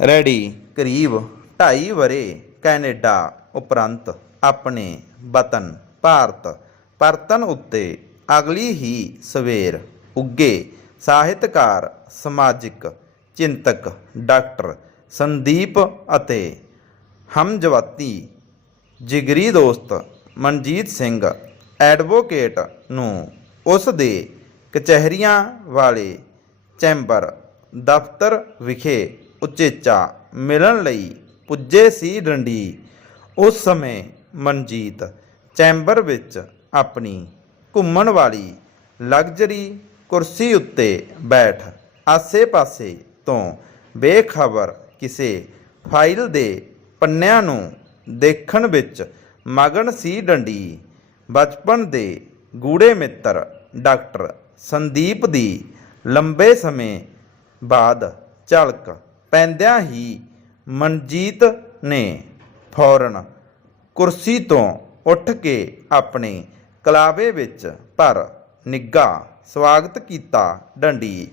Ready. ਕਰੀਬ 2.5 ਵਰੇ Canada ਉਪਰੰਤ ਆਪਣੇ ਵਤਨ ਭਾਰਤ ਪਰਤਨ ਉੱਤੇ ਅਗਲੀ ਹੀ ਸਵੇਰ ਉੱਗੇ ਸਾਹਿਤਕਾਰ, ਸਮਾਜਿਕ ਚਿੰਤਕ ਡਾਕਟਰ ਸੰਦੀਪ ਅਤੇ ਹਮਜਵਾਤੀ ਜਿਗਰੀ ਦੋਸਤ ਮਨਜੀਤ ਸਿੰਘ ਐਡਵੋਕੇਟ ਨੂੰ ਉਸ ਦੇ ਕਚਹਿਰੀਆਂ ਵਾਲੇ ਚੈਂਬਰ ਦਫ਼ਤਰ ਵਿਖੇ ਉਚੇਚਾ ਮਿਲਣ ਲਈ ਪੁੱਜੇ ਸੀ ਡੰਡੀ। ਉਸ ਸਮੇਂ ਮਨਜੀਤ ਚੈਂਬਰ ਵਿੱਚ ਆਪਣੀ ਘੁੰਮਣ ਵਾਲੀ ਲਗਜ਼ਰੀ ਕੁਰਸੀ ਉੱਤੇ ਬੈਠ ਆਸੇ-ਪਾਸੇ ਤੋਂ ਬੇਖਬਰ ਕਿਸੇ ਫਾਈਲ ਦੇ ਪੰਨਿਆਂ ਨੂੰ ਦੇਖਣ ਵਿੱਚ ਮਗਨ ਸੀ ਡੰਡੀ। ਬਚਪਨ ਦੇ ਗੂੜੇ ਮਿੱਤਰ ਡਾਕਟਰ ਸੰਦੀਪ ਦੀ ਲੰਬੇ ਸਮੇਂ ਬਾਅਦ ਝਲਕ ਪੈਂਦਿਆਂ ਹੀ ਮਨਜੀਤ ਨੇ ਫੌਰਨ ਕੁਰਸੀ ਤੋਂ ਉੱਠ ਕੇ ਆਪਣੇ ਕਲਾਵੇ ਵਿੱਚ ਭਰ ਨਿੱਘਾ ਸਵਾਗਤ ਕੀਤਾ ਡੰਡੀ।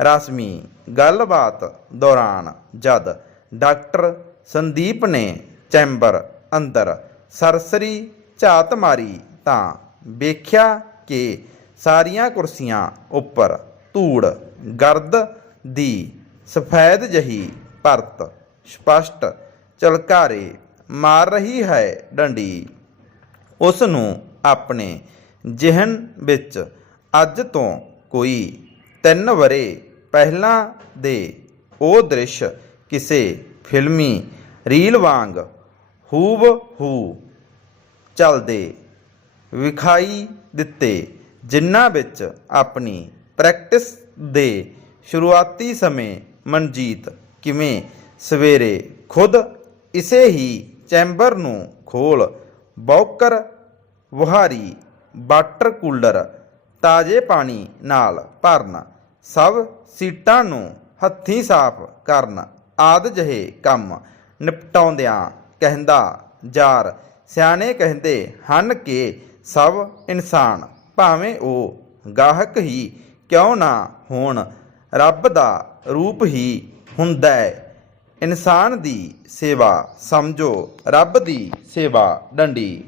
ਰਸਮੀ ਗੱਲਬਾਤ ਦੌਰਾਨ ਜਦ ਡਾਕਟਰ ਸੰਦੀਪ ਨੇ ਚੈਂਬਰ ਅੰਦਰ ਸਰਸਰੀ ਝਾਤ ਮਾਰੀ ਤਾਂ ਵੇਖਿਆ ਕਿ ਸਾਰੀਆਂ ਕੁਰਸੀਆਂ ਉੱਪਰ ਧੂੜ ਗਰਦ ਦੀ ਸਫੈਦ ਜਹੀ ਪਰਤ ਸਪਸ਼ਟ ਚਲਕਾਰੇ ਮਾਰ ਰਹੀ ਹੈ ਡੰਡੀ। ਉਸ ਨੂੰ ਆਪਣੇ ਜਿਹਨ ਵਿੱਚ ਅੱਜ ਤੋਂ ਕੋਈ ਤਿੰਨ ਵਰੇ ਪਹਿਲਾਂ ਦੇ ਉਹ ਦ੍ਰਿਸ਼ ਕਿਸੇ ਫਿਲਮੀ ਰੀਲ ਵਾਂਗ ਹੂਬ ਹੂ ਚੱਲਦੇ ਵਿਖਾਈ ਦਿੱਤੇ, ਜਿਨ੍ਹਾਂ ਵਿੱਚ ਆਪਣੀ ਪ੍ਰੈਕਟਿਸ ਦੇ ਸ਼ੁਰੂਆਤੀ ਸਮੇਂ ਮਨਜੀਤ ਕਿਵੇਂ ਸਵੇਰੇ ਖੁਦ ਇਸੇ ਹੀ ਚੈਂਬਰ ਨੂੰ ਖੋਲ, ਬੌਕਰ, ਵਹਾਰੀ, ਵਾਟਰ ਕੂਲਰ, ਤਾਜ਼ੇ ਪਾਣੀ ਨਾਲ ਭਰਨ, ਸਭ ਸੀਟਾਂ ਨੂੰ ਹੱਥੀਂ ਸਾਫ਼ ਕਰਨ ਆਦ ਜਿਹੇ ਕੰਮ ਨਿਪਟਾਉਂਦਿਆਂ ਕਹਿੰਦਾ ਯਾਰ ਸਿਆਣੇ ਕਹਿੰਦੇ ਹਨ ਕਿ ਸਭ ਇਨਸਾਨ ਭਾਵੇਂ ਉਹ ਗਾਹਕ ਹੀ ਕਿਉਂ ਨਾ ਹੋਣ, ਰੱਬ ਦਾ ਰੂਪ ਹੀ ਹੁੰਦਾ। ਹੈ ਇਨਸਾਨ ਦੀ ਸੇਵਾ ਸਮਝੋ, ਰੱਬ ਦੀ ਸੇਵਾ ਡੰਡੀ।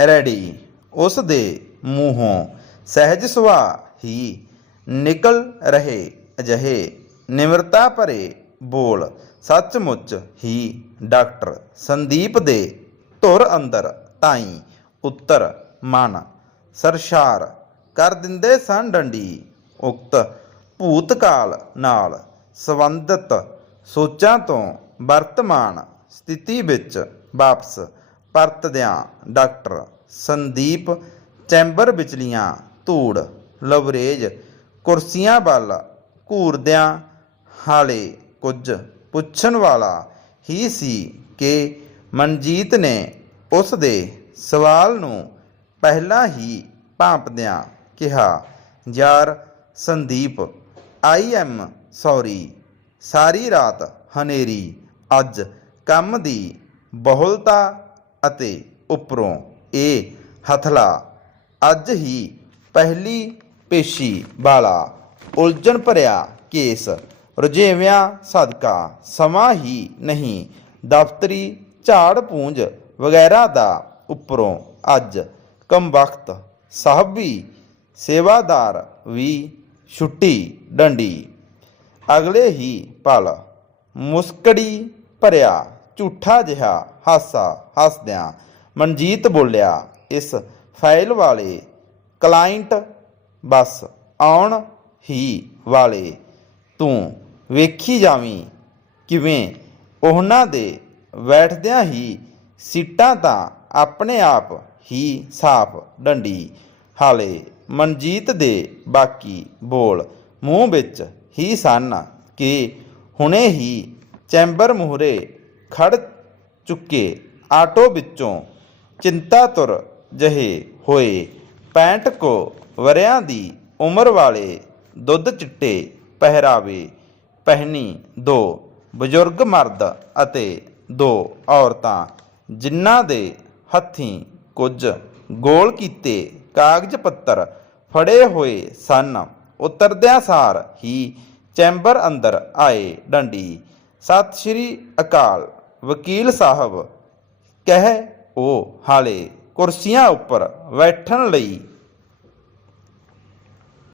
ਰੈਡੀ। ਉਸ ਦੇ ਮੂੰਹੋਂ ਸਹਿਜ ਸੁਭਾਅ ਹੀ ਨਿਕਲ ਰਹੇ ਅਜਿਹੇ। ਨਿਮਰਤਾ ਭਰੇ ਬੋਲ ਸੱਚਮੁੱਚ ਹੀ ਡਾਕਟਰ ਸੰਦੀਪ ਦੇ ਧੁਰ ਅੰਦਰ ਤਾਈ ਉੱਤਰ ਮਨ ਸਰਸ਼ਾਰ ਕਰ ਦਿੰਦੇ ਸਨ ਡੰਡੀ। ਉਕਤ ਭੂਤਕਾਲ ਨਾਲ ਸੰਬੰਧਿਤ ਸੋਚਾਂ ਤੋਂ ਵਰਤਮਾਨ ਸਥਿਤੀ ਵਿੱਚ ਵਾਪਸ ਪਰਤਦਿਆਂ ਡਾਕਟਰ ਸੰਦੀਪ ਚੈਂਬਰ ਵਿਚਲੀਆਂ ਧੂੜ, ਲਵਰੇਜ, ਕੁਰਸੀਆਂ ਵੱਲ ਘੂਰਦਿਆਂ ਹਾਲੇ ਕੁਝ ਪੁੱਛਣ ਵਾਲਾ ਹੀ ਸੀ ਕਿ ਮਨਜੀਤ ਨੇ ਉਸ ਦੇ ਸਵਾਲ ਨੂੰ ਪਹਿਲਾਂ ਹੀ ਭਾਂਪਦਿਆਂ ਕਿਹਾ, ਯਾਰ ਸੰਦੀਪ, ਆਈ ਐਮ ਸੌਰੀ। ਸਾਰੀ ਰਾਤ ਹਨੇਰੀ, ਅੱਜ ਕੰਮ ਦੀ ਬਹੁਲਤਾ ਅਤੇ ਉੱਪਰੋਂ ਇਹ ਹਥਲਾ। ਅੱਜ ਹੀ ਪਹਿਲੀ ਪੇਸ਼ੀ ਵਾਲਾ ਉਲਝਣ ਭਰਿਆ ਕੇਸ। ਰੁਝੇਵਿਆਂ ਸਦਕਾ ਸਮਾਂ ਹੀ ਨਹੀਂ, ਦਫ਼ਤਰੀ ਝਾੜ ਪੂੰਝ ਵਗੈਰਾ ਦਾ ਉੱਪਰੋਂ ਅੱਜ ਕਮ ਵਕਤ ਸਾਹਿਬ ਸੇਵਾਦਾਰ ਵੀ ਛੁੱਟੀ ਡੰਡੀ। ਅਗਲੇ ਹੀ ਪਲ ਮੁਸਕੜੀ ਭਰਿਆ, ਝੂਠਾ ਜਿਹਾ ਹਾਸਾ ਹੱਸਦਿਆਂ ਮਨਜੀਤ ਬੋਲਿਆ, ਇਸ ਫਾਈਲ ਵਾਲੇ ਕਲਾਇੰਟ ਬਸ ਆਉਣ ਹੀ ਵਾਲੇ, ਤੂੰ ਵੇਖੀ ਜਾਵੀਂ ਕਿਵੇਂ ਉਹਨਾਂ ਦੇ ਬੈਠਦਿਆਂ ਹੀ ਸੀਟਾਂ ਤਾਂ ਆਪਣੇ ਆਪ ਹੀ ਸਾਫ਼ ਡੰਡੀ। ਹਾਲੇ ਮਨਜੀਤ ਦੇ ਬਾਕੀ ਬੋਲ ਮੂੰਹ ਵਿੱਚ ਹੀ ਸਨ ਕਿ ਹੁਣੇ ਹੀ ਚੈਂਬਰ ਮੂਹਰੇ ਖੜ ਚੁੱਕੇ ਆਟੋ ਵਿੱਚੋਂ ਚਿੰਤਾ ਤੁਰ ਜਹੇ ਹੋਏ 65 ਕੋ ਵਰਿਆਂ ਦੀ ਉਮਰ ਵਾਲੇ ਦੁੱਧ ਚਿੱਟੇ ਪਹਿਰਾਵੇ ਪਹਿਨੀ ਦੋ ਬਜ਼ੁਰਗ ਮਰਦ ਅਤੇ ਦੋ ਔਰਤਾਂ ਜਿਨ੍ਹਾਂ ਦੇ ਹੱਥੀਂ ਕੁਝ ਗੋਲ ਕੀਤੇ, ਕਾਗਜ਼ ਪੱਤਰ ਫੜੇ ਹੋਏ ਸਨ। ਉਤਰਦਿਆਂ ਸਾਰ ਹੀ ਚੈਂਬਰ ਅੰਦਰ ਆਏ ਡੰਡੀ। ਸਤਿ ਸ਼੍ਰੀ ਅਕਾਲ, ਵਕੀਲ ਸਾਹਿਬ। ਕਹਿ ਉਹ ਹਾਲੇ ਕੁਰਸੀਆਂ ਉੱਪਰ ਬੈਠਣ ਲਈ